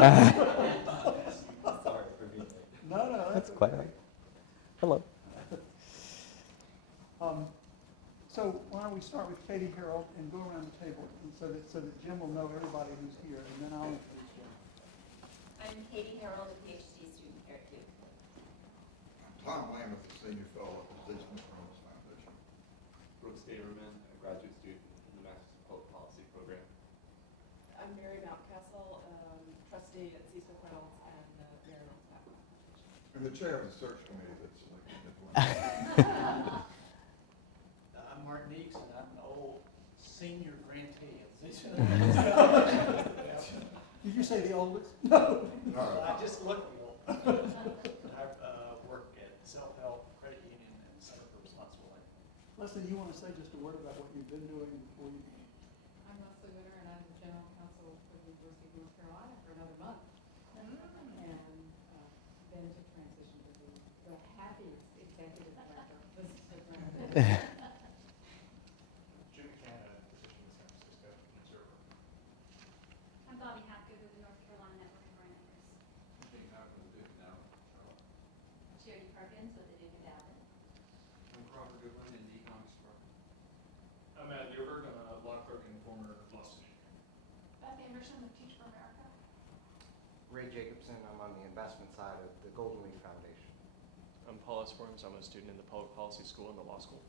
Sorry for being late. No, That's quite all right. Hello. So why don't we start with Katie Harold and go around the table, and so that Jim will know everybody who's here, and then I'll introduce Jim. I'm Katie Harold, a PhD student here at Duke. Tom Lambeth, a senior fellow at the Business Promise Foundation. Brooks Daverman, a graduate student in the Masters of Public Policy program. I'm Mary Mountcastle, trustee at Cecil Reynolds and Mary Reynolds Patent Foundation. And the chair of the search committee that selected it. I'm Mark Neeks, and I'm an old senior grantee. Did you say the oldest? No. I just look old. I work at Self-Help Credit Union and Center for Responsible Lending. Leslie, you want to say just a word about what you've been doing before you begin? I'm Leslie Winter, and I'm the general counsel for the University of North Carolina for another month. And then to transition to be the happiest executive director of this program. Jim Canada, position in San Francisco Observer. I'm Bobby Hapgood with the North Carolina Network of Grantmakers. Charity Perkins with the Duke Endowment. I'm Crawford Goodwin in the economics department. I'm Matt Newberg, I'm a law clerk and former law student. Beth Anderson with Teach for America. Ray Jacobson, I'm on the investment side of the Golden Leaf Foundation. I'm Paul S. Worms, I'm a student in the Public Policy School and the Law School.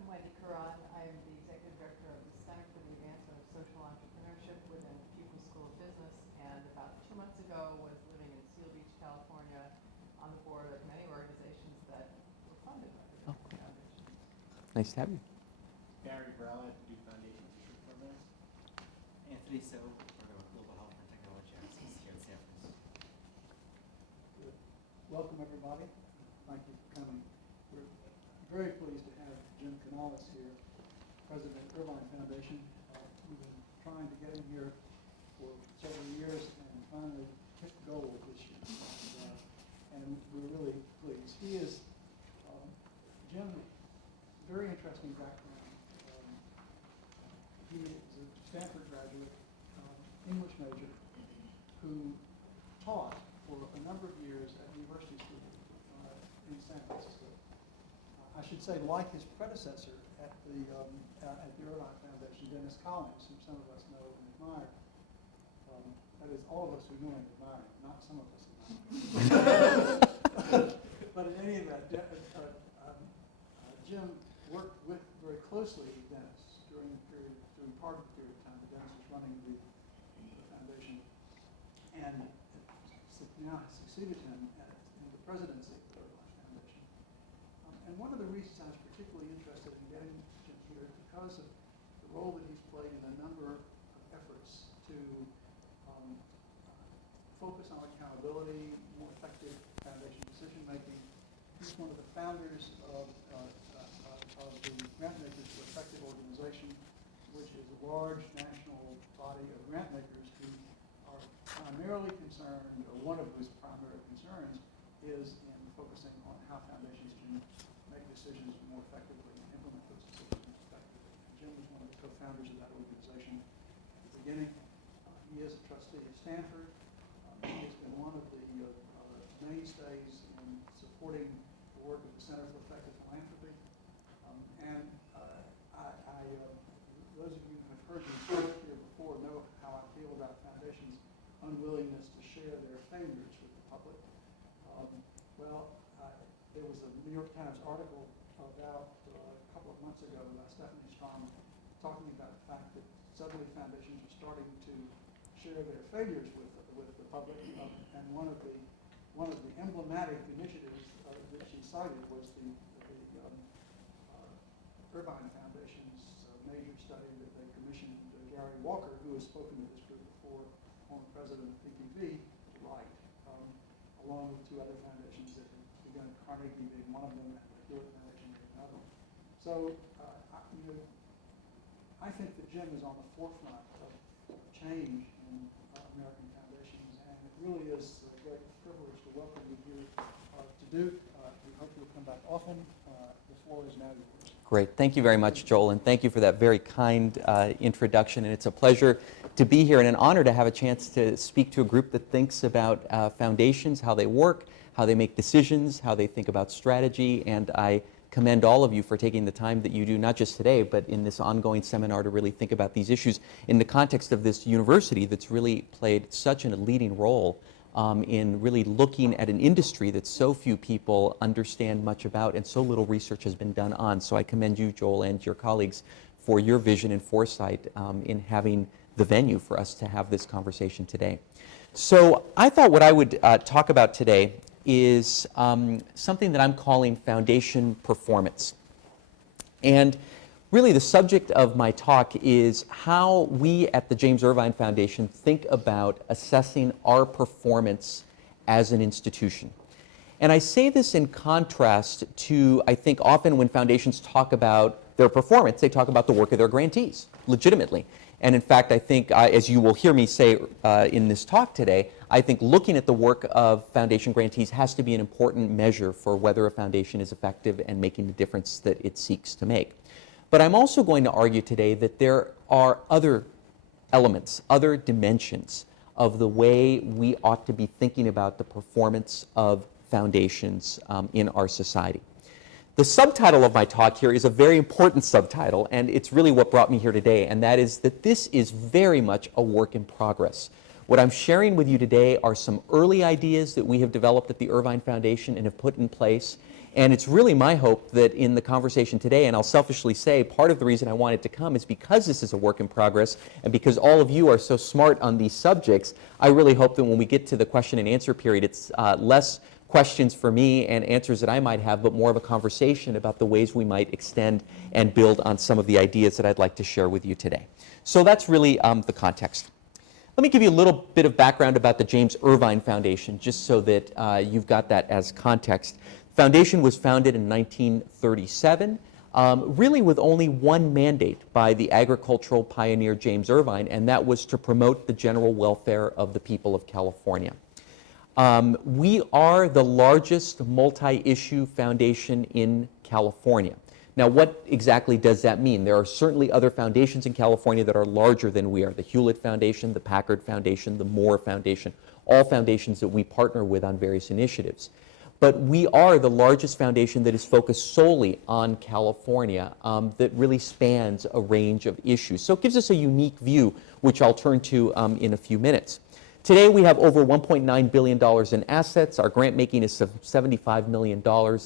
I'm Wendy Curran. I am the executive director of the Center for the Advancement of Social Entrepreneurship within the Pupil School of Business, and about 2 months ago was living in Seal Beach, California, on the board of many organizations that were funded by the Duke Foundation. Nice to have you. Gary Browlett, Duke Foundation Teacher for a minute. Anthony So, with Global Health and Technology Access here in San Francisco. Welcome, everybody. Thank you for coming. We're very pleased to have Jim Canales here, president of Irvine Foundation. We've been trying to get him here for several years and finally hit gold this year. And we're really pleased. He is, Jim, very interesting background. He is a Stanford graduate, English major, who taught for a number of years at University School in San Francisco. I should say, like his predecessor at the Irvine Foundation, Dennis Collins, who some of us know and admire. That is, all of us who know and admire him, not some of us admire him. But in any event, Jim worked very closely with Dennis during part of the period of time that Dennis was running the foundation, and now has succeeded him in the presidency of the Irvine Foundation. And one of the reasons I was particularly interested in getting Jim here is because of the role that he's played in a number of efforts to focus on accountability, more effective foundation decision making. He's one of the founders of the Grantmakers for Effective Organization, which is a large national body of grant makers who are primarily concerned, or one of whose primary concerns is in focusing on how foundations can make decisions more effectively and implement those decisions more effectively. Jim was one of the co-founders of that organization at the beginning. He is a trustee at Stanford. He has been one of the mainstays in supporting the work of the Center for Effective Philanthropy. Those of you who have heard me speak here before know how I feel about foundations' unwillingness to share their failures with the public. There was a New York Times article about a couple of months ago by Stephanie Strom talking about the fact that suddenly foundations are starting to share their failures with the public, and one of the emblematic initiatives that she cited was the Irvine Foundation's major study that they commissioned Gary Walker, who has spoken to this group before, former president of PPP, to write, along with two other foundations that have begun, Carnegie being one of them, and the Hewitt Foundation being another. So, I think that Jim is on the forefront of change in American foundations, and it really is a great privilege to welcome you here to Duke. We hope you'll come back often. The floor is now yours. Great. Thank you very much, Joel, and thank you for that very kind introduction. And it's a pleasure to be here and an honor to have a chance to speak to a group that thinks about foundations, how they work, how they make decisions, how they think about strategy, and I commend all of you for taking the time that you do, not just today, but in this ongoing seminar to really think about these issues in the context of this university that's really played such a leading role in really looking at an industry that so few people understand much about and so little research has been done on. So I commend you, Joel, and your colleagues for your vision and foresight in having the venue for us to have this conversation today. So I thought what I would talk about today is something that I'm calling foundation performance. And really the subject of my talk is how we at the James Irvine Foundation think about assessing our performance as an institution. And I say this in contrast to, I think, often when foundations talk about their performance, they talk about the work of their grantees, legitimately. And in fact, I think, as you will hear me say in this talk today, I think looking at the work of foundation grantees has to be an important measure for whether a foundation is effective and making the difference that it seeks to make. But I'm also going to argue today that there are other elements, other dimensions of the way we ought to be thinking about the performance of foundations in our society. The subtitle of my talk here is a very important subtitle, and it's really what brought me here today, and that is that this is very much a work in progress. What I'm sharing with you today are some early ideas that we have developed at the Irvine Foundation and have put in place, and it's really my hope that in the conversation today, and I'll selfishly say part of the reason I wanted to come is because this is a work in progress and because all of you are so smart on these subjects, I really hope that when we get to the question and answer period, it's less questions for me and answers that I might have, but more of a conversation about the ways we might extend and build on some of the ideas that I'd like to share with you today. So that's really the context. Let me give you a little bit of background about the James Irvine Foundation, just so that you've got that as context. The foundation was founded in 1937, really with only one mandate by the agricultural pioneer James Irvine, and that was to promote the general welfare of the people of California. We are the largest multi-issue foundation in California. Now, what exactly does that mean? There are certainly other foundations in California that are larger than we are. The Hewlett Foundation, the Packard Foundation, the Moore Foundation, all foundations that we partner with on various initiatives. But we are the largest foundation that is focused solely on California that really spans a range of issues. So it gives us a unique view, which I'll turn to in a few minutes. Today we have over $1.9 billion in assets. Our grant making is $75 million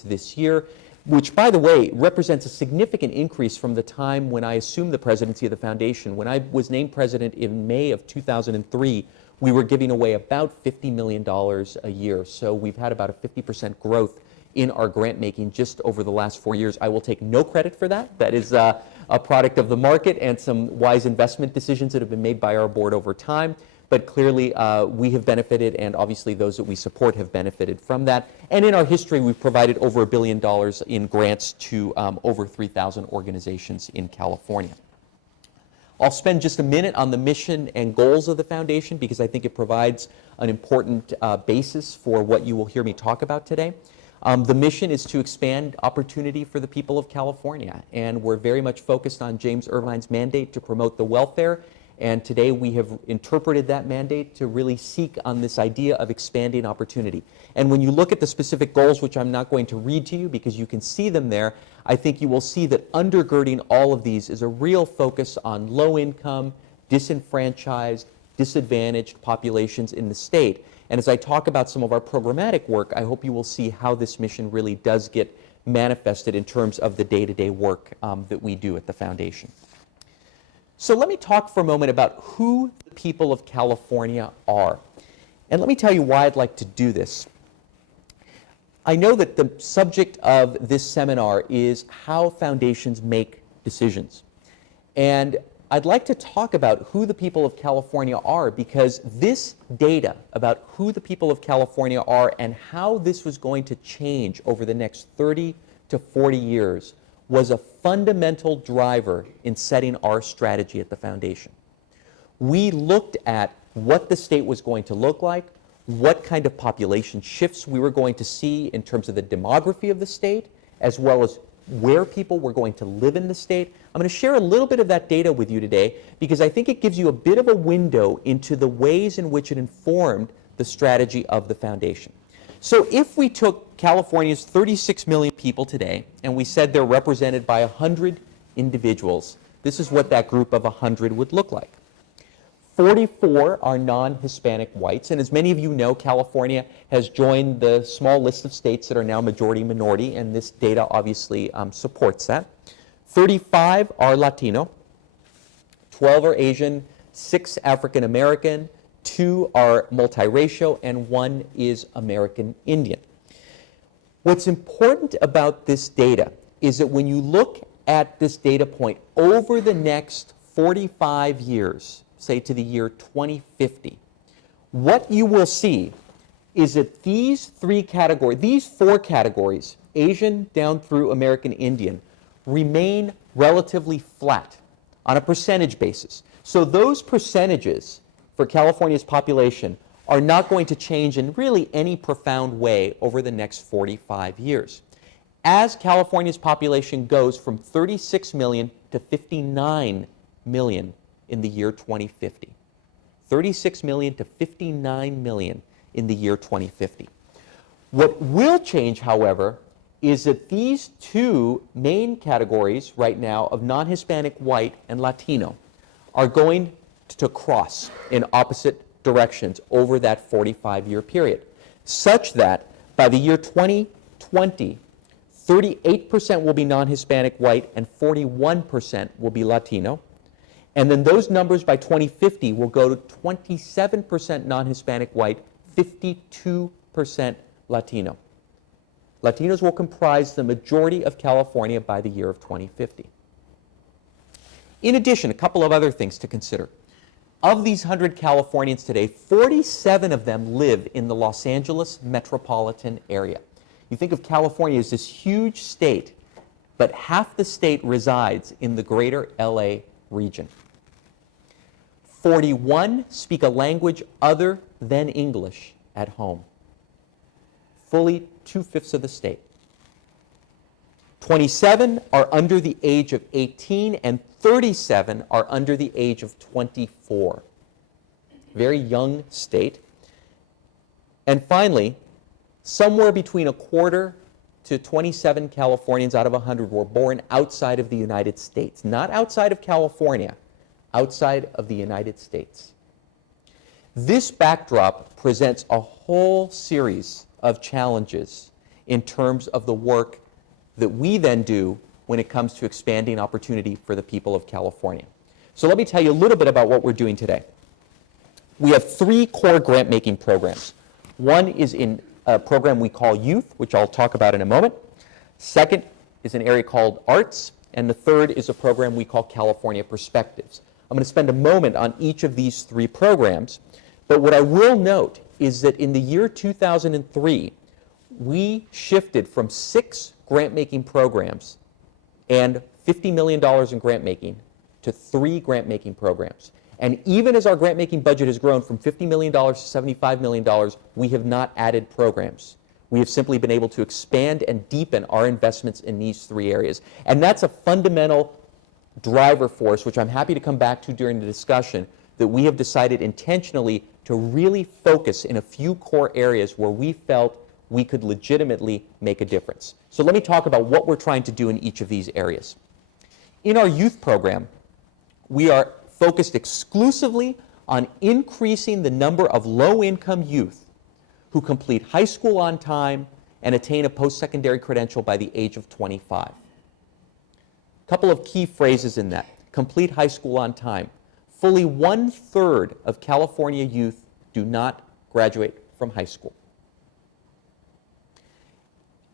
this year, which, by the way, represents a significant increase from the time when I assumed the presidency of the foundation. When I was named president in May of 2003, we were giving away about $50 million a year. So we've had about a 50% growth in our grant making just over the last 4 years. I will take no credit for that. That is a product of the market and some wise investment decisions that have been made by our board over time. But clearly, we have benefited, and obviously those that we support have benefited from that. And in our history, we've provided over $1 billion in grants to over 3,000 organizations in California. I'll spend just a minute on the mission and goals of the foundation because I think it provides an important basis for what you will hear me talk about today. The mission is to expand opportunity for the people of California, and we're very much focused on James Irvine's mandate to promote the welfare. And today we have interpreted that mandate to really seek on this idea of expanding opportunity. And when you look at the specific goals, which I'm not going to read to you because you can see them there, I think you will see that undergirding all of these is a real focus on low-income, disenfranchised, disadvantaged populations in the state. And as I talk about some of our programmatic work, I hope you will see how this mission really does get manifested in terms of the day-to-day work that we do at the foundation. So let me talk for a moment about who the people of California are. And let me tell you why I'd like to do this. I know that the subject of this seminar is how foundations make decisions. And I'd like to talk about who the people of California are because this data about who the people of California are and how this was going to change over the next 30 to 40 years was a fundamental driver in setting our strategy at the foundation. We looked at what the state was going to look like, what kind of population shifts we were going to see in terms of the demography of the state, as well as where people were going to live in the state. I'm going to share a little bit of that data with you today because I think it gives you a bit of a window into the ways in which it informed the strategy of the foundation. So if we took California's 36 million people today and we said they're represented by 100 individuals, this is what that group of 100 would look like. 44 are non-Hispanic whites, and as many of you know, California has joined the small list of states that are now majority-minority, and this data obviously supports that. 35 are Latino, 12 are Asian, 6 African American, 2 are multiracial, and 1 is American Indian. What's important about this data is that when you look at this data point over the next 45 years, say to the year 2050, what you will see is that these 4 categories, Asian down through American Indian, remain relatively flat on a percentage basis. So those percentages for California's population are not going to change in really any profound way over the next 45 years. As California's population goes from 36 million to 59 million in the year 2050. 36 million to 59 million in the year 2050. What will change, however, is that these 2 main categories right now of non-Hispanic white and Latino are going to cross in opposite directions over that 45-year period, such that by the year 2020, 38% will be non-Hispanic white and 41% will be Latino. And then those numbers by 2050 will go to 27% non-Hispanic white, 52% Latino. Latinos will comprise the majority of California by the year of 2050. In addition, a couple of other things to consider. Of these 100 Californians today, 47 of them live in the Los Angeles metropolitan area. You think of California as this huge state, but half the state resides in the greater LA region. 41 speak a language other than English at home. Fully 2/5 of the state. 27 are under the age of 18 and 37 are under the age of 24. Very young state. And finally, somewhere between 1/4 to 27 Californians out of 100 were born outside of the United States. Not outside of California, outside of the United States. This backdrop presents a whole series of challenges in terms of the work that we then do when it comes to expanding opportunity for the people of California. So let me tell you a little bit about what we're doing today. We have 3 core grant-making programs. One is in a program we call Youth, which I'll talk about in a moment. Second is an area called Arts, and the third is a program we call California Perspectives. I'm going to spend a moment on each of these 3 programs, but what I will note is that in the year 2003, we shifted from 6 grant-making programs and $50 million in grant-making to 3 grant-making programs. And even as our grant-making budget has grown from $50 million to $75 million, we have not added programs. We have simply been able to expand and deepen our investments in these 3 areas. And that's a fundamental driver force, which I'm happy to come back to during the discussion, that we have decided intentionally to really focus in a few core areas where we felt we could legitimately make a difference. So let me talk about what we're trying to do in each of these areas. In our youth program, we are focused exclusively on increasing the number of low-income youth who complete high school on time and attain a post-secondary credential by the age of 25. A couple of key phrases in that. Complete high school on time. Fully 1/3 of California youth do not graduate from high school.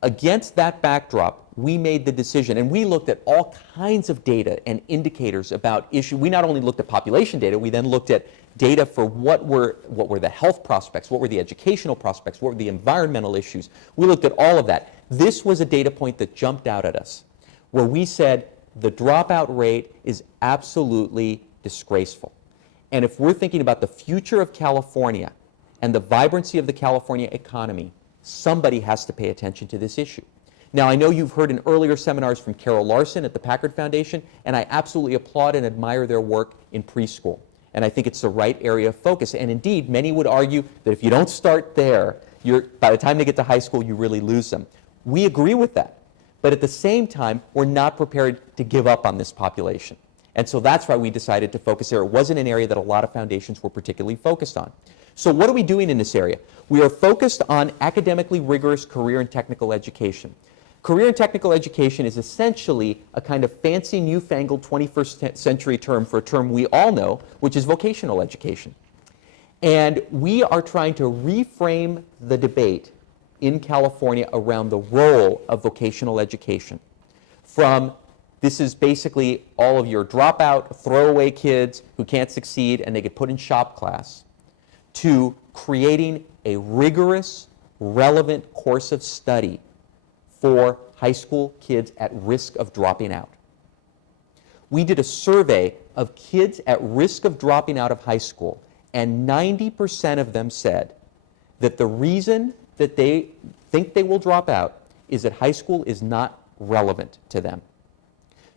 Against that backdrop, we made the decision, and we looked at all kinds of data and indicators about issue. We not only looked at population data, we then looked at data for what were the health prospects, what were the educational prospects, what were the environmental issues. We looked at all of that. This was a data point that jumped out at us, where we said the dropout rate is absolutely disgraceful. And if we're thinking about the future of California and the vibrancy of the California economy, somebody has to pay attention to this issue. Now, I know you've heard in earlier seminars from Carol Larson at the Packard Foundation, and I absolutely applaud and admire their work in preschool. And I think it's the right area of focus. And indeed, many would argue that if you don't start there, by the time they get to high school, you really lose them. We agree with that. But at the same time, we're not prepared to give up on this population. And so that's why we decided to focus there. It wasn't an area that a lot of foundations were particularly focused on. So what are we doing in this area? We are focused on academically rigorous career and technical education. Career and technical education is essentially a kind of fancy, newfangled 21st century term for a term we all know, which is vocational education. And we are trying to reframe the debate in California around the role of vocational education. From this is basically all of your dropout, throwaway kids who can't succeed and they get put in shop class, to creating a rigorous, relevant course of study for high school kids at risk of dropping out. We did a survey of kids at risk of dropping out of high school, and 90% of them said that the reason that they think they will drop out is that high school is not relevant to them.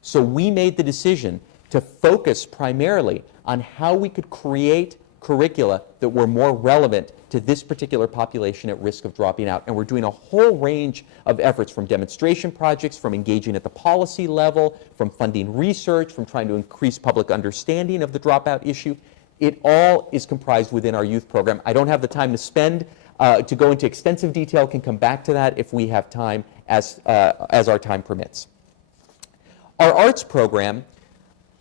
So we made the decision to focus primarily on how we could create curricula that were more relevant to this particular population at risk of dropping out. And we're doing a whole range of efforts, from demonstration projects, from engaging at the policy level, from funding research, from trying to increase public understanding of the dropout issue. It all is comprised within our youth program. I don't have the time to spend to go into extensive detail. Can come back to that if we have time as our time permits. Our arts program,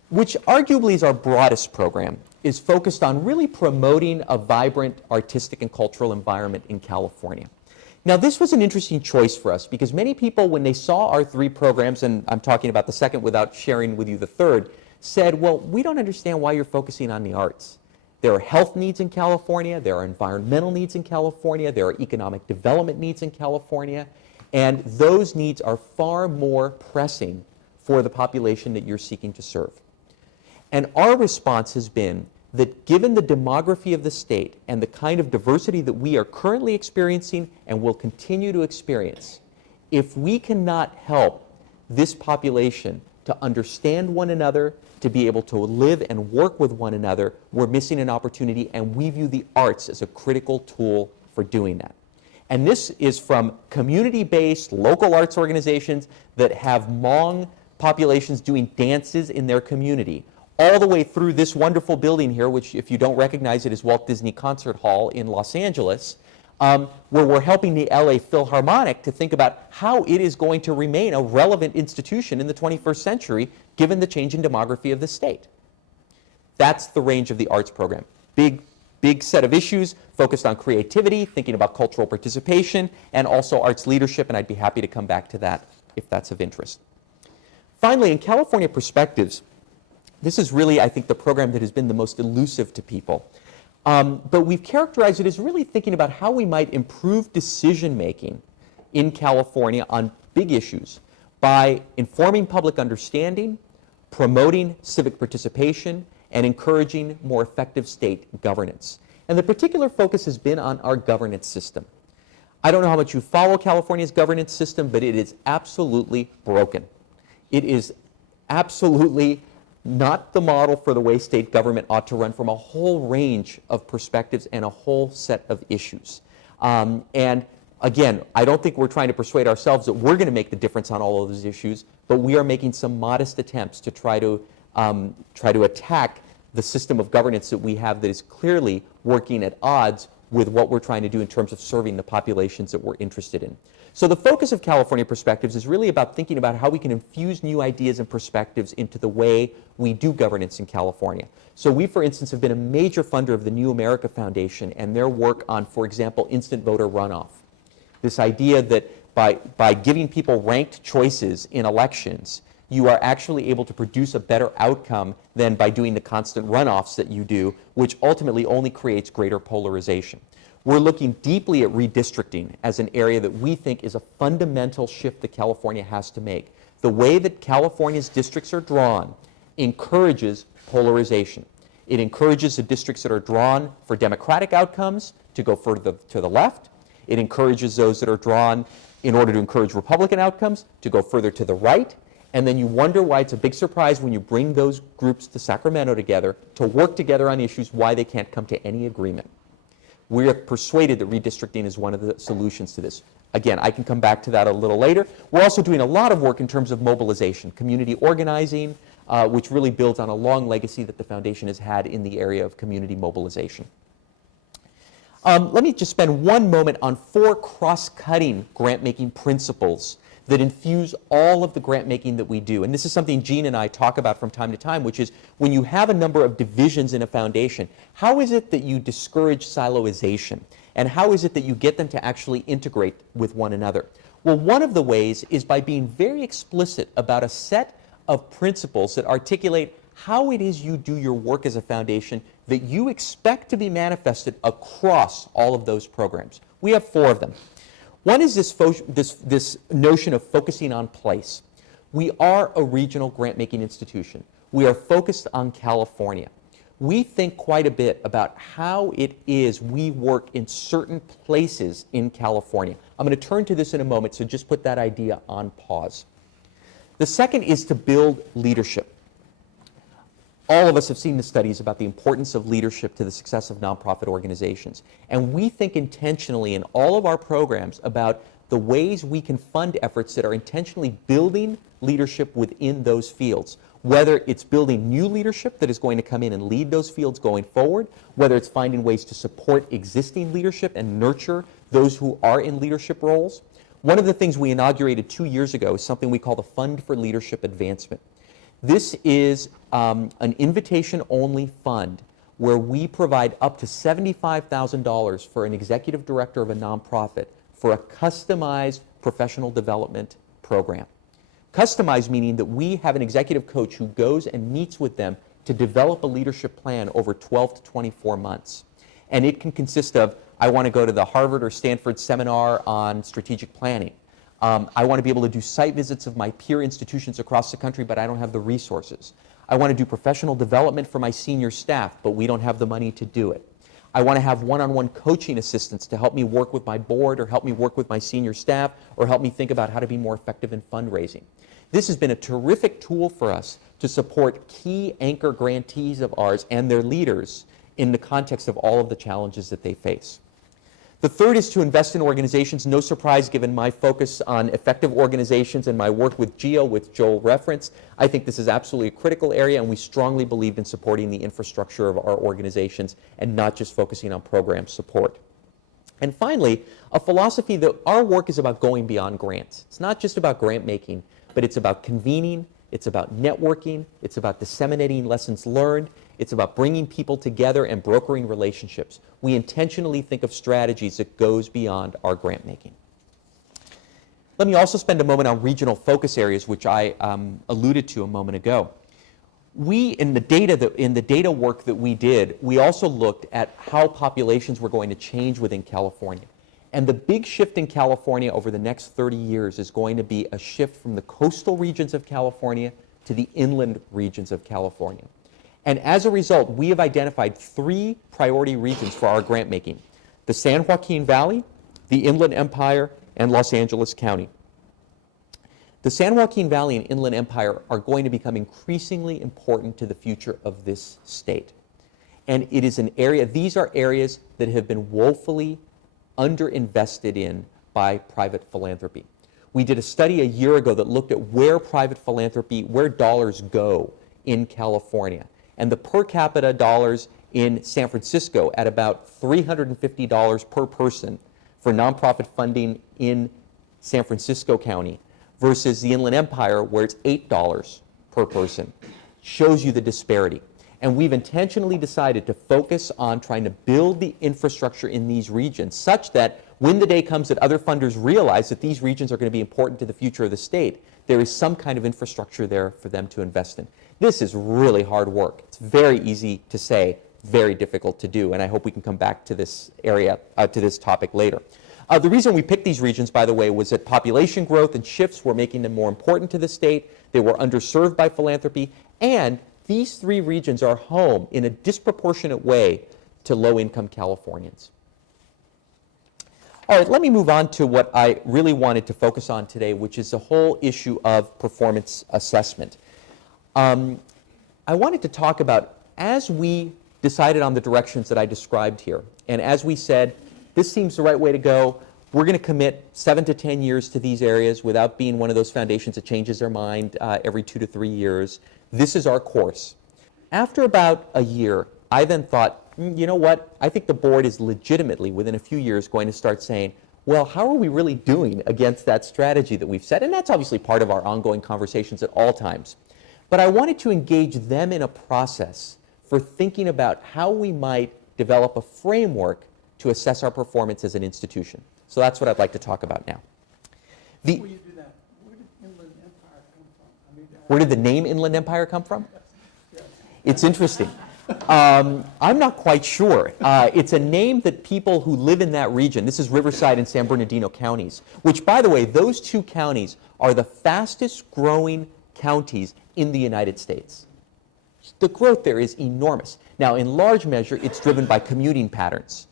which arguably is our broadest program, is focused on really promoting a vibrant artistic and cultural environment in California. Now, this was an interesting choice for us because many people, when they saw our three programs, and I'm talking about the second without sharing with you the third, said, well, we don't understand why you're focusing on the arts. There are health needs in California, there are environmental needs in California, there are economic development needs in California, and those needs are far more pressing for the population that you're seeking to serve. And our response has been that given the demography of the state and the kind of diversity that we are currently experiencing and will continue to experience, if we cannot help this population to understand one another, to be able to live and work with one another, we're missing an opportunity, and we view the arts as a critical tool for doing that. And this is from community-based local arts organizations that have Hmong populations doing dances in their community, all the way through this wonderful building here, which, if you don't recognize it, is Walt Disney Concert Hall in Los Angeles, where we're helping the LA Philharmonic to think about how it is going to remain a relevant institution in the 21st century, given the change in demography of the state. That's the range of the arts program. Big set of issues focused on creativity, thinking about cultural participation, and also arts leadership, and I'd be happy to come back to that if that's of interest. Finally, in California Perspectives, this is really, I think, the program that has been the most elusive to people. But we've characterized it as really thinking about how we might improve decision-making in California on big issues by informing public understanding, promoting civic participation, and encouraging more effective state governance. And the particular focus has been on our governance system. I don't know how much you follow California's governance system, but it is absolutely broken. It is absolutely not the model for the way state government ought to run, from a whole range of perspectives and a whole set of issues. And again, I don't think we're trying to persuade ourselves that we're going to make the difference on all of those issues, but we are making some modest attempts to try to attack the system of governance that we have that is clearly working at odds with what we're trying to do in terms of serving the populations that we're interested in. So the focus of California Perspectives is really about thinking about how we can infuse new ideas and perspectives into the way we do governance in California. So we, for instance, have been a major funder of the New America Foundation and their work on, for example, instant voter runoff. This idea that by giving people ranked choices in elections, you are actually able to produce a better outcome than by doing the constant runoffs that you do, which ultimately only creates greater polarization. We're looking deeply at redistricting as an area that we think is a fundamental shift that California has to make. The way that California's districts are drawn encourages polarization. It encourages the districts that are drawn for democratic outcomes to go further to the left. It encourages those that are drawn in order to encourage Republican outcomes, to go further to the right, and then you wonder why it's a big surprise when you bring those groups to Sacramento together to work together on issues, why they can't come to any agreement. We are persuaded that redistricting is one of the solutions to this. Again, I can come back to that a little later. We're also doing a lot of work in terms of mobilization, community organizing, which really builds on a long legacy that the foundation has had in the area of community mobilization. Let me just spend one moment on 4 cross-cutting grant-making principles that infuse all of the grant-making that we do. And this is something Jean and I talk about from time to time, which is when you have a number of divisions in a foundation, how is it that you discourage siloization? And how is it that you get them to actually integrate with one another? Well, one of the ways is by being very explicit about a set of principles that articulate how it is you do your work as a foundation that you expect to be manifested across all of those programs. We have 4 of them. One is this notion of focusing on place. We are a regional grant-making institution. We are focused on California. We think quite a bit about how it is we work in certain places in California. I'm going to turn to this in a moment, so just put that idea on pause. The second is to build leadership. All of us have seen the studies about the importance of leadership to the success of nonprofit organizations. And we think intentionally in all of our programs about the ways we can fund efforts that are intentionally building leadership within those fields. Whether it's building new leadership that is going to come in and lead those fields going forward, whether it's finding ways to support existing leadership and nurture those who are in leadership roles. One of the things we inaugurated 2 years ago is something we call the Fund for Leadership Advancement. This is an invitation-only fund where we provide up to $75,000 for an executive director of a nonprofit for a customized professional development program. Customized meaning that we have an executive coach who goes and meets with them to develop a leadership plan over 12 to 24 months. And it can consist of, I want to go to the Harvard or Stanford seminar on strategic planning. I want to be able to do site visits of my peer institutions across the country, but I don't have the resources. I want to do professional development for my senior staff, but we don't have the money to do it. I want to have one-on-one coaching assistants to help me work with my board or help me work with my senior staff or help me think about how to be more effective in fundraising. This has been a terrific tool for us to support key anchor grantees of ours and their leaders in the context of all of the challenges that they face. The third is to invest in organizations. No surprise given my focus on effective organizations and my work with GEO, with Joel referenced. I think this is absolutely a critical area, and we strongly believe in supporting the infrastructure of our organizations and not just focusing on program support. And finally, a philosophy that our work is about going beyond grants. It's not just about grant making, but it's about convening, it's about networking, it's about disseminating lessons learned, it's about bringing people together and brokering relationships. We intentionally think of strategies that goes beyond our grant making. Let me also spend a moment on regional focus areas, which I alluded to a moment ago. We, in the data work that we did, we also looked at how populations were going to change within California. And the big shift in California over the next 30 years is going to be a shift from the coastal regions of California to the inland regions of California. And as a result, we have identified 3 priority regions for our grant making: the San Joaquin Valley, the Inland Empire, and Los Angeles County. The San Joaquin Valley and Inland Empire are going to become increasingly important to the future of this state. And it is an area, these are areas that have been woefully underinvested in by private philanthropy. We did a study a year ago that looked at where private philanthropy, where dollars go in California. And the per capita dollars in San Francisco at about $350 per person for nonprofit funding in San Francisco County versus the Inland Empire where it's $8 per person shows you the disparity. And we've intentionally decided to focus on trying to build the infrastructure in these regions such that when the day comes that other funders realize that these regions are going to be important to the future of the state, there is some kind of infrastructure there for them to invest in. This is really hard work. It's very easy to say, very difficult to do, and I hope we can come back to this area, to this topic later. The reason we picked these regions, by the way, was that population growth and shifts were making them more important to the state. They were underserved by philanthropy, and these 3 regions are home in a disproportionate way to low-income Californians. All right, let me move on to what I really wanted to focus on today, which is the whole issue of performance assessment. I wanted to talk about, as we decided on the directions that I described here, and as we said, this seems the right way to go, we're going to commit 7 to 10 years to these areas without being one of those foundations that changes their mind every 2 to 3 years. This is our course. After about a year, I then thought, you know what, I think the board is legitimately, within a few years, going to start saying, well, how are we really doing against that strategy that we've set? And that's obviously part of our ongoing conversations at all times. But I wanted to engage them in a process for thinking about how we might develop a framework to assess our performance as an institution. So that's what I'd like to talk about now. Before you do that, where did Inland Empire come from? I mean, Where did the name Inland Empire come from? yes. It's interesting. I'm not quite sure. It's a name that people who live in that region, this is Riverside and San Bernardino counties, which, by the way, those two counties are the fastest growing counties in the United States. The growth there is enormous. Now, in large measure, it's driven by commuting patterns.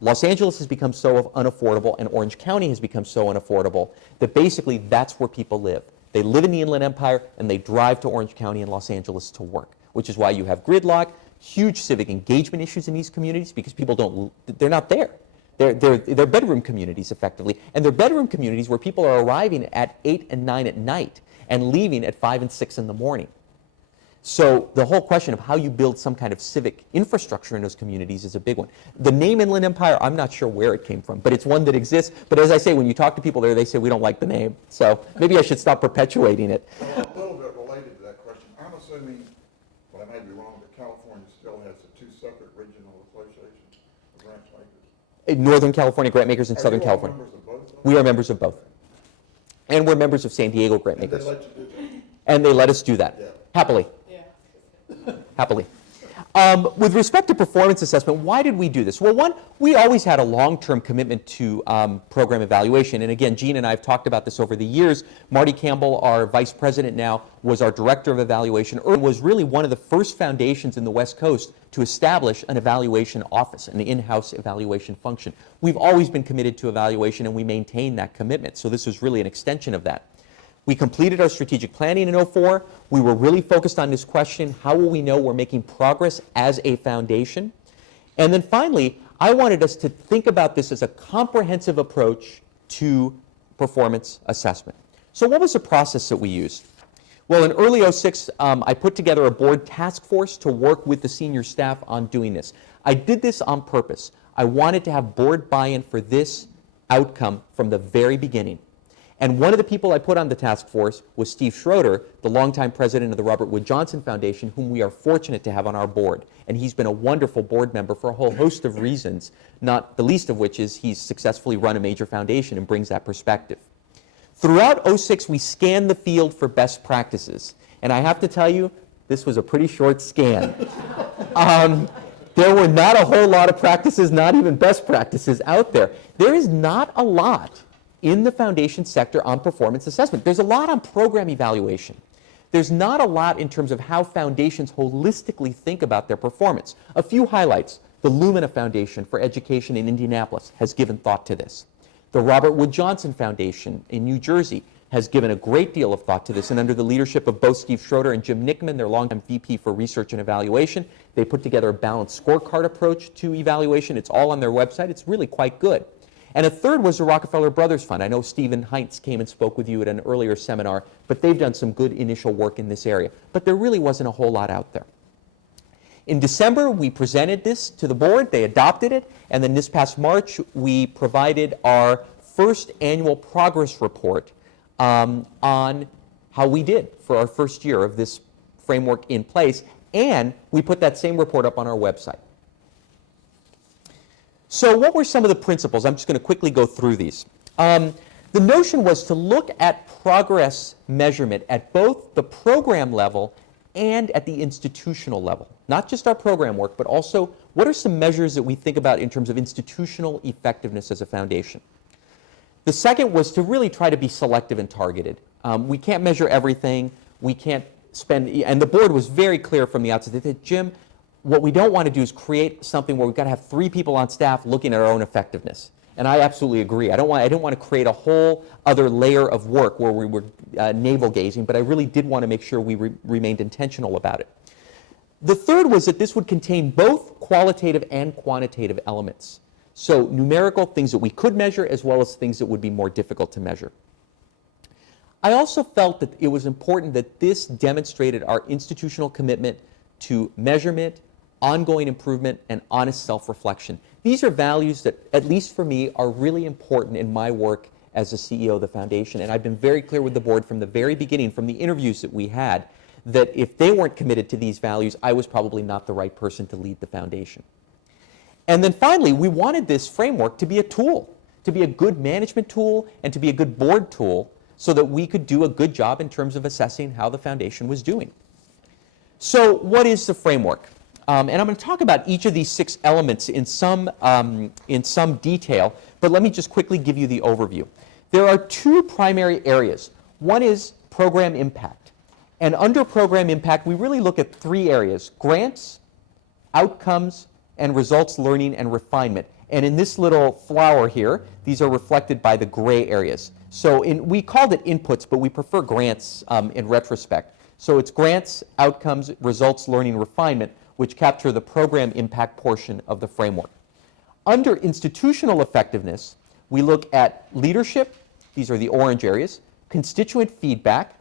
Los Angeles has become so unaffordable, and Orange County has become so unaffordable that basically that's where people live. They live in the Inland Empire, and they drive to Orange County and Los Angeles to work, which is why you have gridlock, huge civic engagement issues in these communities because people they're not there. They're bedroom communities, effectively, and they're bedroom communities where people are arriving at 8 and 9 at night and leaving at 5 and 6 in the morning. So the whole question of how you build some kind of civic infrastructure in those communities is a big one. The name Inland Empire, I'm not sure where it came from, but it's one that exists. But as I say, when you talk to people there, they say, we don't like the name. So maybe I should stop perpetuating it. A little bit related to that question, I'm assuming, but I may be wrong, that California still has the 2 separate regional associations of grant makers. Northern California grant makers and Are Southern you all California. members of both of them? We are members of both. And we're members of San Diego grant And they makers. let you do that? And they let us do that. Yeah. Happily. Happily. With respect to performance assessment, why did we do this? Well, one, we always had a long-term commitment to program evaluation. And again, Gene and I have talked about this over the years. Marty Campbell, our vice president now, was our director of evaluation. Irvine was really one of the first foundations in the West Coast to establish an evaluation office, an in-house evaluation function. We've always been committed to evaluation, and we maintain that commitment. So this was really an extension of that. We completed our strategic planning in 2004. We were really focused on this question, how will we know we're making progress as a foundation? And then finally, I wanted us to think about this as a comprehensive approach to performance assessment. So what was the process that we used? Well, in early 2006, I put together a board task force to work with the senior staff on doing this. I did this on purpose. I wanted to have board buy-in for this outcome from the very beginning. And one of the people I put on the task force was Steve Schroeder, the longtime president of the Robert Wood Johnson Foundation, whom we are fortunate to have on our board. And he's been a wonderful board member for a whole host of reasons, not the least of which is he's successfully run a major foundation and brings that perspective. Throughout 2006, we scanned the field for best practices. And I have to tell you, this was a pretty short scan. There were not a whole lot of practices, not even best practices out there. There is not a lot in the foundation sector on performance assessment. There's a lot on program evaluation. There's not a lot in terms of how foundations holistically think about their performance. A few highlights. The Lumina Foundation for Education in Indianapolis has given thought to this. The Robert Wood Johnson Foundation in New Jersey has given a great deal of thought to this, and under the leadership of both Steve Schroeder and Jim Nickman, their longtime VP for Research and Evaluation, they put together a balanced scorecard approach to evaluation. It's all on their website. It's really quite good. And a third was the Rockefeller Brothers Fund. I know Stephen Heinz came and spoke with you at an earlier seminar, but they've done some good initial work in this area. But there really wasn't a whole lot out there. In December, we presented this to the board. They adopted it. And then this past March, we provided our first annual progress report on how we did for our first year of this framework in place. And we put that same report up on our website. So what were some of the principles? I'm just going to quickly go through these. The notion was to look at progress measurement at both the program level and at the institutional level. Not just our program work, but also what are some measures that we think about in terms of institutional effectiveness as a foundation. The second was to really try to be selective and targeted. We can't measure everything. We can't spend, and the board was very clear from the outset. They said, Jim, what we don't want to do is create something where we've got to have 3 people on staff looking at our own effectiveness. And I absolutely agree. I didn't want to create a whole other layer of work where we were navel gazing, but I really did want to make sure we remained intentional about it. The third was that this would contain both qualitative and quantitative elements. So numerical, things that we could measure, as well as things that would be more difficult to measure. I also felt that it was important that this demonstrated our institutional commitment to measurement, ongoing improvement, and honest self-reflection. These are values that, at least for me, are really important in my work as the CEO of the foundation. And I've been very clear with the board from the very beginning, from the interviews that we had, that if they weren't committed to these values, I was probably not the right person to lead the foundation. And then finally, we wanted this framework to be a tool, to be a good management tool and to be a good board tool so that we could do a good job in terms of assessing how the foundation was doing. So what is the framework? And I'm going to talk about each of these 6 elements in some detail, but let me just quickly give you the overview. There are 2 primary areas. One is program impact. And under program impact, we really look at 3 areas: grants, outcomes, and results, learning, and refinement. And in this little flower here, these are reflected by the gray areas. So we called it inputs, but we prefer grants in retrospect. So it's grants, outcomes, results, learning, refinement, which capture the program impact portion of the framework. Under institutional effectiveness, we look at leadership, these are the orange areas, constituent feedback,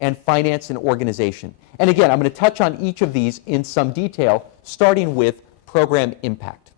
and finance and organization. And again, I'm going to touch on each of these in some detail, starting with program impact.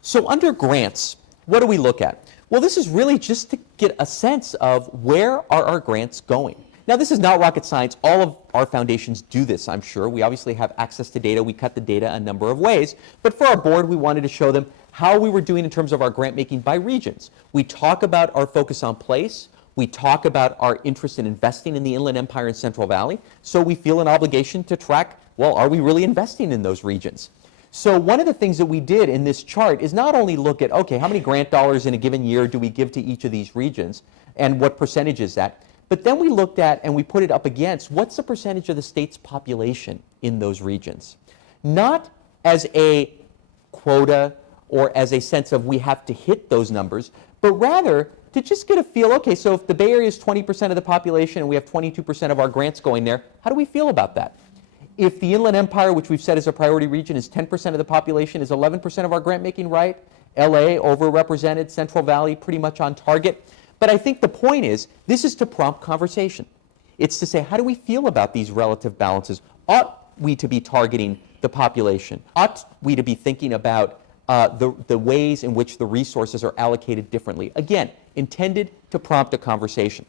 So under grants, what do we look at? Well, this is really just to get a sense of where are our grants going. Now, this is not rocket science. All of our foundations do this, I'm sure. We obviously have access to data. We cut the data a number of ways. But for our board, we wanted to show them how we were doing in terms of our grant making by regions. We talk about our focus on place. We talk about our interest in investing in the Inland Empire and Central Valley. So we feel an obligation to track, well, are we really investing in those regions? So one of the things that we did in this chart is not only look at, okay, how many grant dollars in a given year do we give to each of these regions, and what percentage is that? But then we looked at, and we put it up against, what's the percentage of the state's population in those regions? Not as a quota or as a sense of we have to hit those numbers, but rather to just get a feel, okay, so if the Bay Area is 20% of the population and we have 22% of our grants going there, how do we feel about that? If the Inland Empire, which we've said is a priority region, is 10% of the population, is 11% of our grant making right? LA overrepresented, Central Valley pretty much on target. But I think the point is, this is to prompt conversation. It's to say, how do we feel about these relative balances? Ought we to be targeting the population? Ought we to be thinking about the ways in which the resources are allocated differently? Again, intended to prompt a conversation.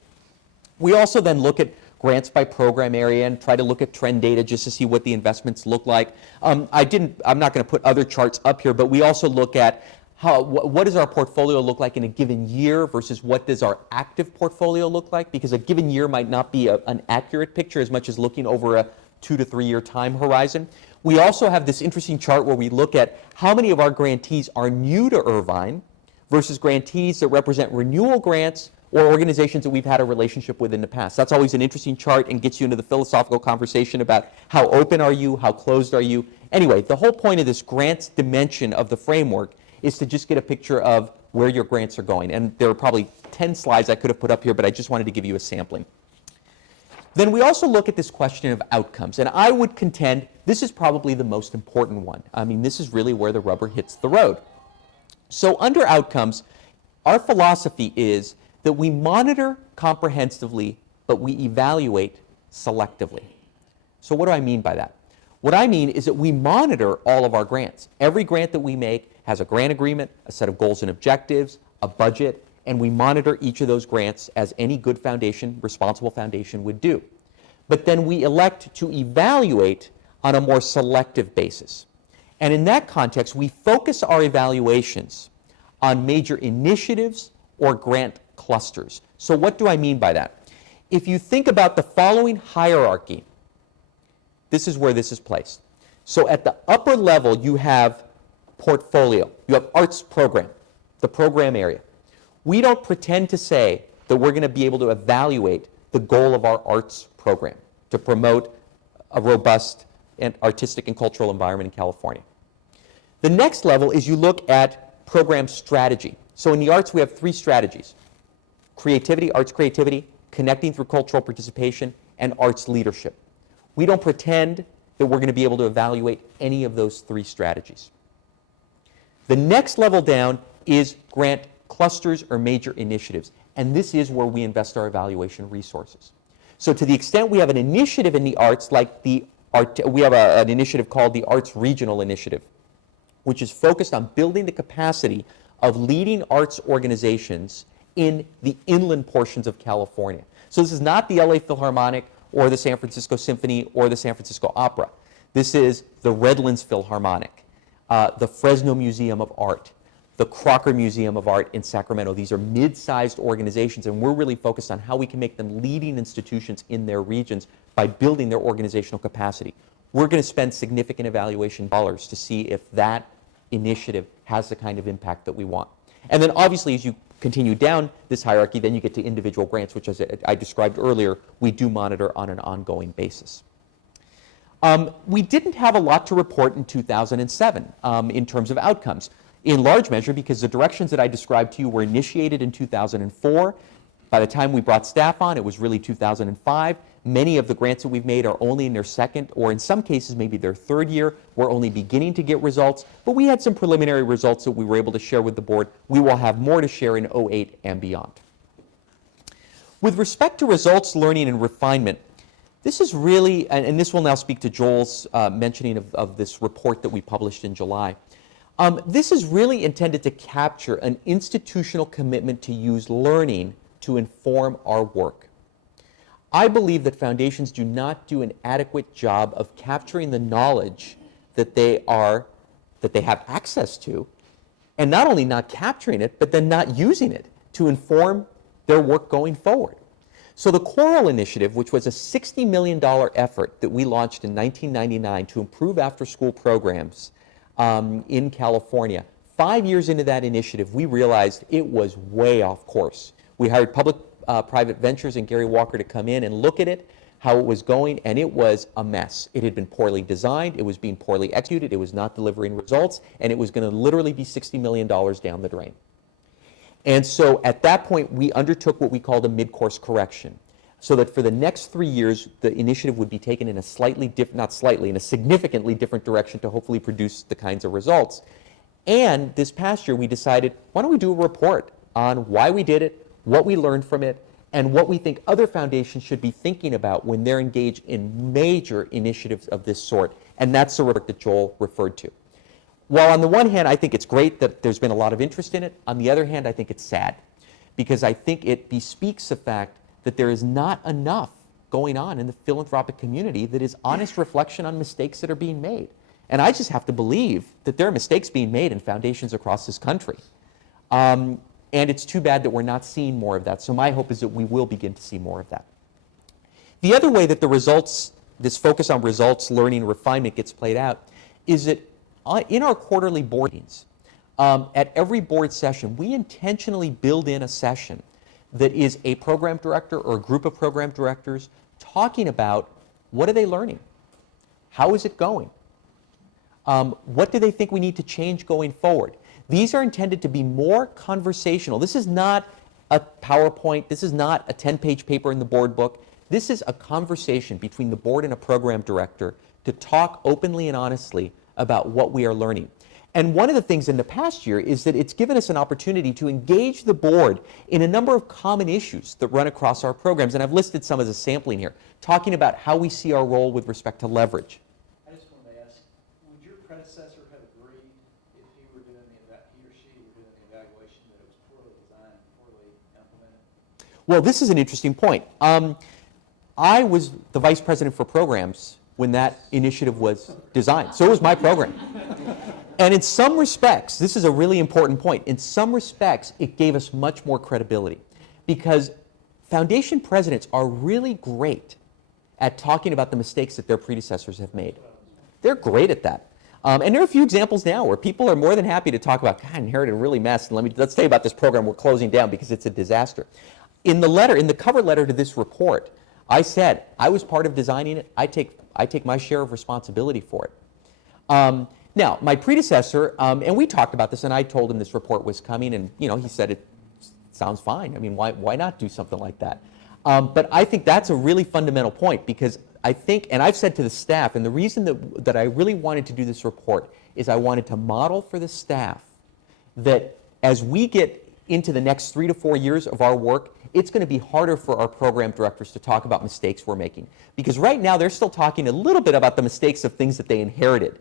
We also then look at grants by program area and try to look at trend data just to see what the investments look like. I'm not going to put other charts up here, but we also look at what does our portfolio look like in a given year versus what does our active portfolio look like, because a given year might not be an accurate picture as much as looking over a 2 to 3 year time horizon. We also have this interesting chart where we look at how many of our grantees are new to Irvine versus grantees that represent renewal grants or organizations that we've had a relationship with in the past. That's always an interesting chart and gets you into the philosophical conversation about how open are you, how closed are you. Anyway, the whole point of this grants dimension of the framework is to just get a picture of where your grants are going. And there are probably 10 slides I could have put up here, but I just wanted to give you a sampling. Then we also look at this question of outcomes. And I would contend this is probably the most important one. I mean, this is really where the rubber hits the road. So under outcomes, our philosophy is that we monitor comprehensively, but we evaluate selectively. So what do I mean by that? What I mean is that we monitor all of our grants. Every grant that we make has a grant agreement, a set of goals and objectives, a budget, and we monitor each of those grants as any good foundation, responsible foundation would do. But then we elect to evaluate on a more selective basis. And in that context, we focus our evaluations on major initiatives or grant clusters. So what do I mean by that? If you think about the following hierarchy, this is where this is placed. So at the upper level, you have portfolio. You have arts program, the program area. We don't pretend to say that we're going to be able to evaluate the goal of our arts program to promote a robust and artistic and cultural environment in California. The next level is you look at program strategy. So in the arts, we have 3 strategies: creativity, arts creativity, connecting through cultural participation, and arts leadership. We don't pretend that we're going to be able to evaluate any of those 3 strategies. The next level down is grant clusters or major initiatives, and this is where we invest our evaluation resources. So to the extent we have an initiative in the arts, like we have an initiative called the Arts Regional Initiative, which is focused on building the capacity of leading arts organizations in the inland portions of California. So this is not the LA Philharmonic or the San Francisco Symphony or the San Francisco Opera. This is the Redlands Philharmonic, the Fresno Museum of Art, the Crocker Museum of Art in Sacramento. These are mid-sized organizations, and we're really focused on how we can make them leading institutions in their regions by building their organizational capacity. We're going to spend significant evaluation dollars to see if that initiative has the kind of impact that we want. And then obviously, as you continue down this hierarchy, then you get to individual grants, which, as I described earlier, we do monitor on an ongoing basis. We didn't have a lot to report in 2007 in terms of outcomes, in large measure because the directions that I described to you were initiated in 2004. By the time we brought staff on, it was really 2005. Many of the grants that we've made are only in their second, or in some cases, maybe their third year. We're only beginning to get results, but we had some preliminary results that we were able to share with the board. We will have more to share in 2008 and beyond. With respect to results, learning, and refinement, this is really, and this will now speak to Joel's mentioning of this report that we published in July. This is really intended to capture an institutional commitment to use learning to inform our work. I believe that foundations do not do an adequate job of capturing the knowledge that they have access to, and not only not capturing it, but then not using it to inform their work going forward. So the Coral Initiative, which was a $60 million effort that we launched in 1999 to improve after-school programs in California, 5 years into that initiative, we realized it was way off course. We hired public-private ventures and Gary Walker to come in and look at it, how it was going, and it was a mess. It had been poorly designed, it was being poorly executed, it was not delivering results, and it was going to literally be $60 million down the drain. And so at that point, we undertook what we called a mid-course correction, so that for the next 3 years, the initiative would be taken in a in a significantly different direction to hopefully produce the kinds of results. And this past year, we decided, why don't we do a report on why we did it, what we learned from it, and what we think other foundations should be thinking about when they're engaged in major initiatives of this sort. And that's the report that Joel referred to. While on the one hand, I think it's great that there's been a lot of interest in it, on the other hand, I think it's sad, because I think it bespeaks the fact that there is not enough going on in the philanthropic community that is honest reflection on mistakes that are being made. And I just have to believe that there are mistakes being made in foundations across this country. And it's too bad that we're not seeing more of that. So my hope is that we will begin to see more of that. The other way that the results, this focus on results, learning, refinement gets played out is that in our quarterly board meetings, at every board session, we intentionally build in a session that is a program director or a group of program directors talking about what are they learning? How is it going? What do they think we need to change going forward? These are intended to be more conversational. This is not a PowerPoint. This is not a 10-page paper in the board book. This is a conversation between the board and a program director to talk openly and honestly about what we are learning. And one of the things in the past year is that it's given us an opportunity to engage the board in a number of common issues that run across our programs. And I've listed some as a sampling here, talking about how we see our role with respect to leverage. I just wanted to ask, would your predecessor have agreed if he or she were doing the evaluation that it was poorly designed, poorly implemented? Well, this is an interesting point. I was the vice president for programs when that initiative was designed. So was my program. And in some respects, this is a really important point, in some respects, it gave us much more credibility because foundation presidents are really great at talking about the mistakes that their predecessors have made. They're great at that. And there are a few examples now where people are more than happy to talk about, God, I inherited a really mess, and let's tell you about this program we're closing down because it's a disaster. In the cover letter to this report, I said, I was part of designing it. I take my share of responsibility for it. Now, my predecessor, and we talked about this, and I told him this report was coming, and he said it sounds fine. I mean, why not do something like that? But I think that's a really fundamental point, because I think, and I've said to the staff, and the reason that I really wanted to do this report is I wanted to model for the staff that as we get into the next 3 to 4 years of our work, it's going to be harder for our program directors to talk about mistakes we're making. Because right now they're still talking a little bit about the mistakes of things that they inherited.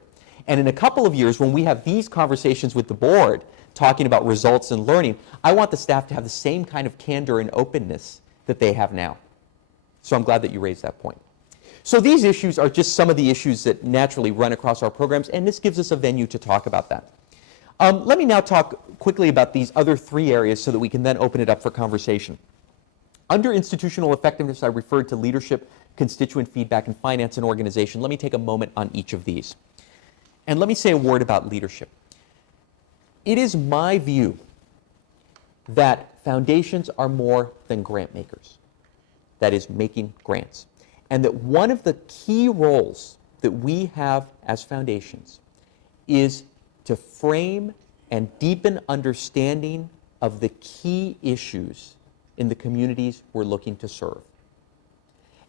And in a couple of years, when we have these conversations with the board, talking about results and learning, I want the staff to have the same kind of candor and openness that they have now. So I'm glad that you raised that point. So these issues are just some of the issues that naturally run across our programs, and this gives us a venue to talk about that. Let me now talk quickly about these other 3 areas so that we can then open it up for conversation. Under institutional effectiveness, I referred to leadership, constituent feedback, and finance and organization. Let me take a moment on each of these. And let me say a word about leadership. It is my view that foundations are more than grant makers. That is, making grants. And that one of the key roles that we have as foundations is to frame and deepen understanding of the key issues in the communities we're looking to serve.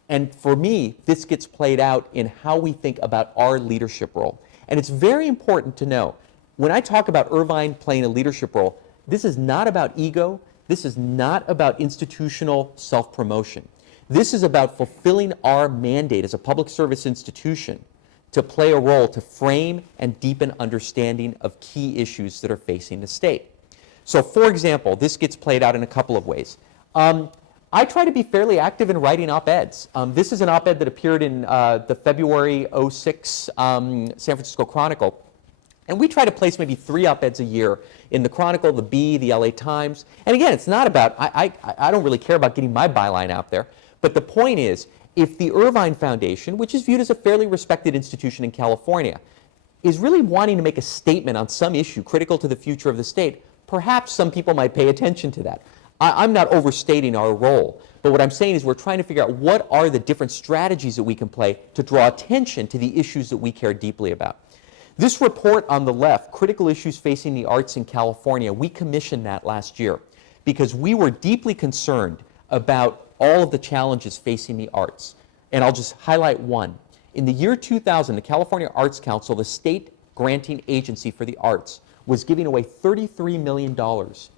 And for me, this gets played out in how we think about our leadership role. And it's very important to know, when I talk about Irvine playing a leadership role, this is not about ego, this is not about institutional self-promotion. This is about fulfilling our mandate as a public service institution to play a role to frame and deepen understanding of key issues that are facing the state. So for example, this gets played out in a couple of ways. I try to be fairly active in writing op-eds. This is an op-ed that appeared in the February '06 San Francisco Chronicle. And we try to place maybe 3 op-eds a year in the Chronicle, the Bee, the LA Times. And again, it's not about, I don't really care about getting my byline out there. But the point is, if the Irvine Foundation, which is viewed as a fairly respected institution in California, is really wanting to make a statement on some issue critical to the future of the state, perhaps some people might pay attention to that. I'm not overstating our role, but what I'm saying is we're trying to figure out what are the different strategies that we can play to draw attention to the issues that we care deeply about. This report on the left, Critical Issues Facing the Arts in California, we commissioned that last year because we were deeply concerned about all of the challenges facing the arts. And I'll just highlight one. In the year 2000, the California Arts Council, the state granting agency for the arts, was giving away $33 million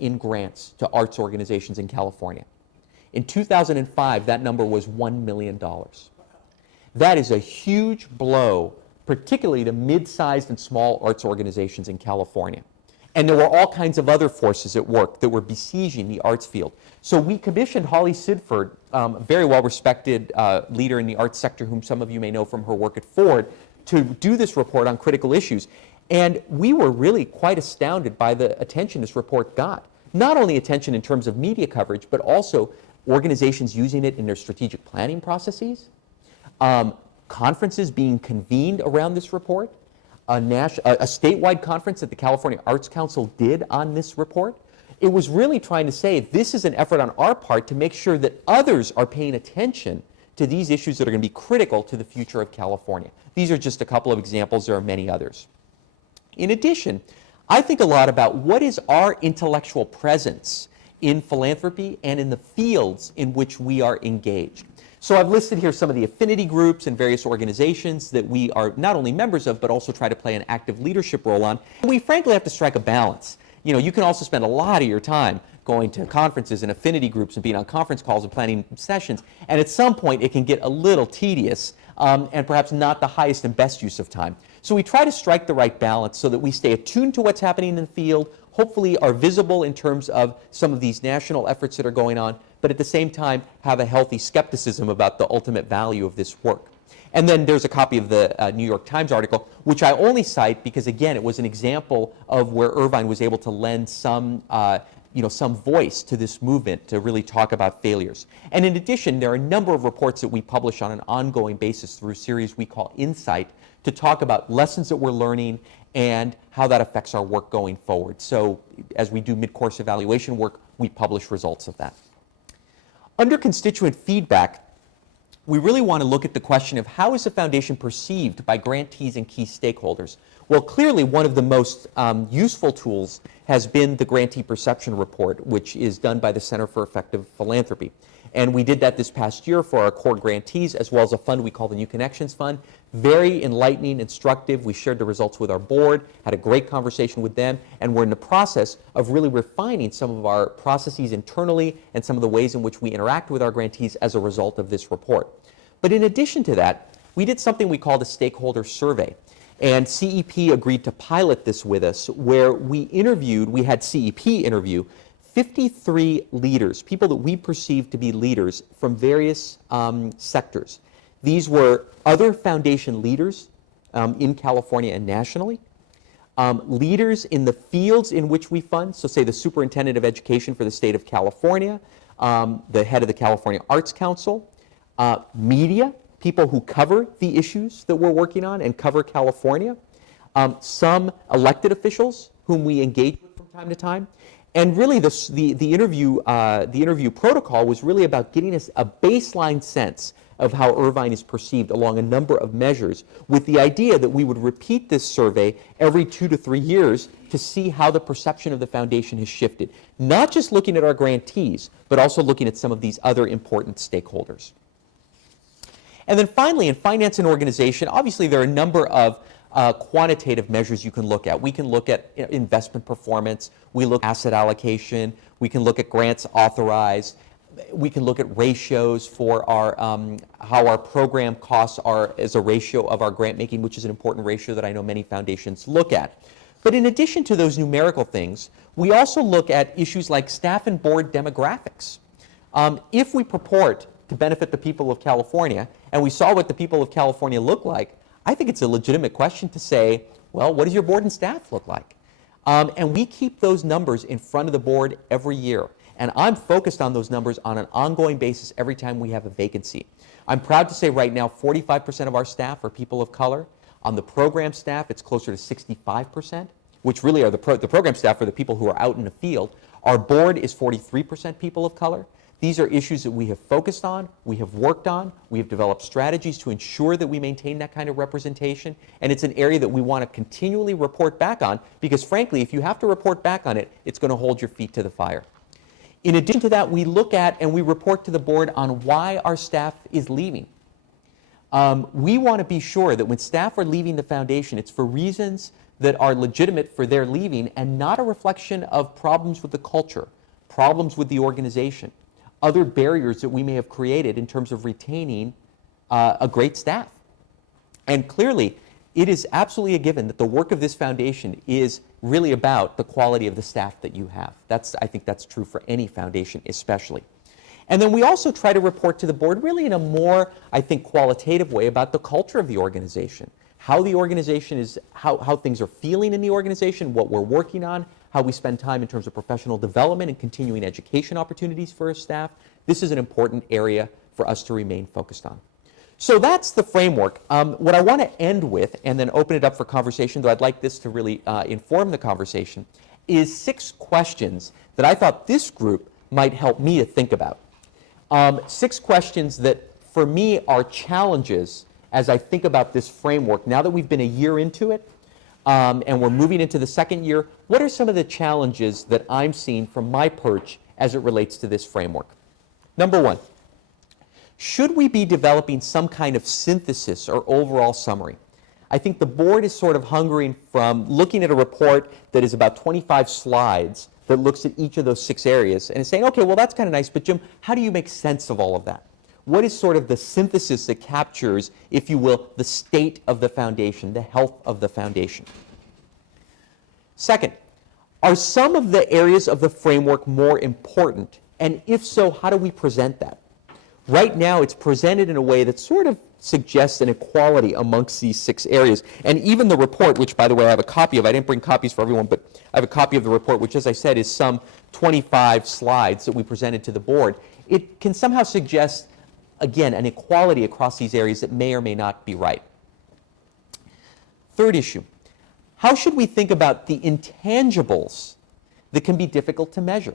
in grants to arts organizations in California. In 2005, that number was $1 million. That is a huge blow, particularly to mid-sized and small arts organizations in California. And there were all kinds of other forces at work that were besieging the arts field. So we commissioned Holly Sidford, a very well-respected leader in the arts sector, whom some of you may know from her work at Ford, to do this report on critical issues. And we were really quite astounded by the attention this report got. Not only attention in terms of media coverage, but also organizations using it in their strategic planning processes, conferences being convened around this report, a statewide conference that the California Arts Council did on this report. It was really trying to say this is an effort on our part to make sure that others are paying attention to these issues that are going to be critical to the future of California. These are just a couple of examples. There are many others. In addition, I think a lot about what is our intellectual presence in philanthropy and in the fields in which we are engaged. So I've listed here some of the affinity groups and various organizations that we are not only members of, but also try to play an active leadership role on. We frankly have to strike a balance. You know, you can also spend a lot of your time going to conferences and affinity groups and being on conference calls and planning sessions, and at some point it can get a little tedious and perhaps not the highest and best use of time. So we try to strike the right balance so that we stay attuned to what's happening in the field, hopefully are visible in terms of some of these national efforts that are going on, but at the same time have a healthy skepticism about the ultimate value of this work. And then there's a copy of the New York Times article, which I only cite because, again, it was an example of where Irvine was able to lend some voice to this movement to really talk about failures. And in addition, there are a number of reports that we publish on an ongoing basis through a series we call Insight to talk about lessons that we're learning and how that affects our work going forward. So as we do mid-course evaluation work, we publish results of that. Under constituent feedback, we really want to look at the question of how is the foundation perceived by grantees and key stakeholders. Well, clearly one of the most useful tools has been the Grantee Perception Report, which is done by the Center for Effective Philanthropy. And we did that this past year for our core grantees, as well as a fund we call the New Connections Fund. Very enlightening, instructive. We shared the results with our board, had a great conversation with them, and we're in the process of really refining some of our processes internally and some of the ways in which we interact with our grantees as a result of this report. But in addition to that, we did something we called a stakeholder survey. And CEP agreed to pilot this with us, where we had CEP interview 53 leaders, people that we perceived to be leaders from various sectors. These were other foundation leaders in California and nationally, leaders in the fields in which we fund, so say the superintendent of education for the state of California, the head of the California Arts Council, media, people who cover the issues that we're working on and cover California, some elected officials whom we engage with from time to time. And really the interview protocol was really about getting us a baseline sense of how Irvine is perceived along a number of measures, with the idea that we would repeat this survey every 2 to 3 years to see how the perception of the foundation has shifted. Not just looking at our grantees, but also looking at some of these other important stakeholders. And then finally, in finance and organization, obviously there are a number of quantitative measures you can look at. We can look at investment performance, we look at asset allocation, we can look at grants authorized, we can look at ratios for our how our program costs are as a ratio of our grant making, which is an important ratio that I know many foundations look at. But in addition to those numerical things, we also look at issues like staff and board demographics. If we purport to benefit the people of California, and we saw what the people of California look like, I think it's a legitimate question to say, well, what does your board and staff look like? And we keep those numbers in front of the board every year. And I'm focused on those numbers on an ongoing basis every time we have a vacancy. I'm proud to say right now 45% of our staff are people of color. On the program staff, it's closer to 65%, which really are the program staff are the people who are out in the field. Our board is 43% people of color. These are issues that we have focused on, we have worked on, we have developed strategies to ensure that we maintain that kind of representation, and it's an area that we want to continually report back on, because frankly, if you have to report back on it, it's going to hold your feet to the fire. In addition to that, we look at and we report to the board on why our staff is leaving. We want to be sure that when staff are leaving the foundation, it's for reasons that are legitimate for their leaving and not a reflection of problems with the culture, problems with the organization, other barriers that we may have created in terms of retaining a great staff. And clearly, it is absolutely a given that the work of this foundation is really about the quality of the staff that you have. I think that's true for any foundation especially. And then we also try to report to the board really in a more, I think, qualitative way about the culture of the organization, how the organization is, how things are feeling in the organization, what we're working on, how we spend time in terms of professional development and continuing education opportunities for our staff. This is an important area for us to remain focused on. So that's the framework. What I want to end with, and then open it up for conversation, though I'd like this to really inform the conversation, is 6 questions that I thought this group might help me to think about. 6 questions that, for me, are challenges as I think about this framework. Now that we've been a year into it, and we're moving into the second year, what are some of the challenges that I'm seeing from my perch as it relates to this framework? Number 1, should we be developing some kind of synthesis or overall summary? I think the board is sort of hungering from looking at a report that is about 25 slides that looks at each of those 6 areas and is saying, okay, well, that's kind of nice, but Jim, how do you make sense of all of that? What is sort of the synthesis that captures, if you will, the state of the foundation, the health of the foundation? Second, are some of the areas of the framework more important? And if so, how do we present that? Right now, it's presented in a way that sort of suggests an equality amongst these 6 areas. And even the report, which, by the way, I have a copy of, I didn't bring copies for everyone, but I have a copy of the report, which, as I said, is some 25 slides that we presented to the board. It can somehow suggest, again, an equality across these areas that may or may not be right. Third issue, how should we think about the intangibles that can be difficult to measure?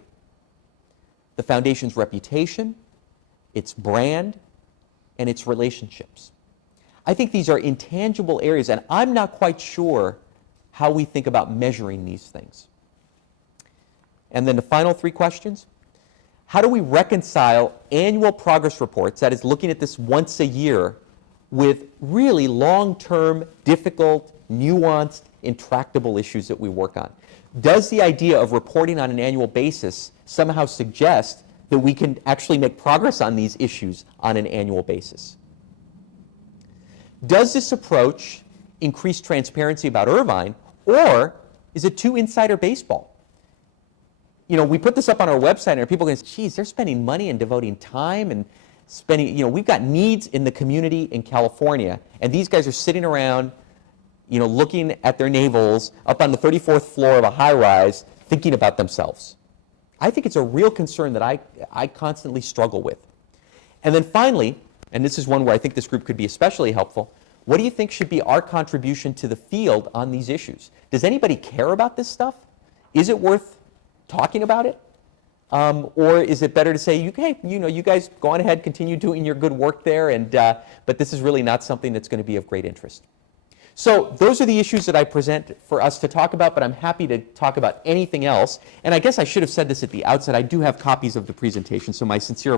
The foundation's reputation, its brand, and its relationships. I think these are intangible areas, and I'm not quite sure how we think about measuring these things. And then the final 3 questions. How do we reconcile annual progress reports, that is looking at this once a year, with really long-term, difficult, nuanced, intractable issues that we work on? Does the idea of reporting on an annual basis somehow suggest that we can actually make progress on these issues on an annual basis? Does this approach increase transparency about Irvine, or is it too insider baseball? You know, we put this up on our website and people are going to say, geez, they're spending money and devoting time and spending, you know, we've got needs in the community in California, and these guys are sitting around, you know, looking at their navels up on the 34th floor of a high-rise thinking about themselves. I think it's a real concern that I constantly struggle with. And then finally, and this is one where I think this group could be especially helpful, what do you think should be our contribution to the field on these issues? Does anybody care about this stuff? Is it worth talking about it? Or is it better to say, hey, you know, you guys go on ahead, continue doing your good work there, and, but this is really not something that's going to be of great interest. So those are the issues that I present for us to talk about, but I'm happy to talk about anything else. And I guess I should have said this at the outset. I do have copies of the presentation, so my sincere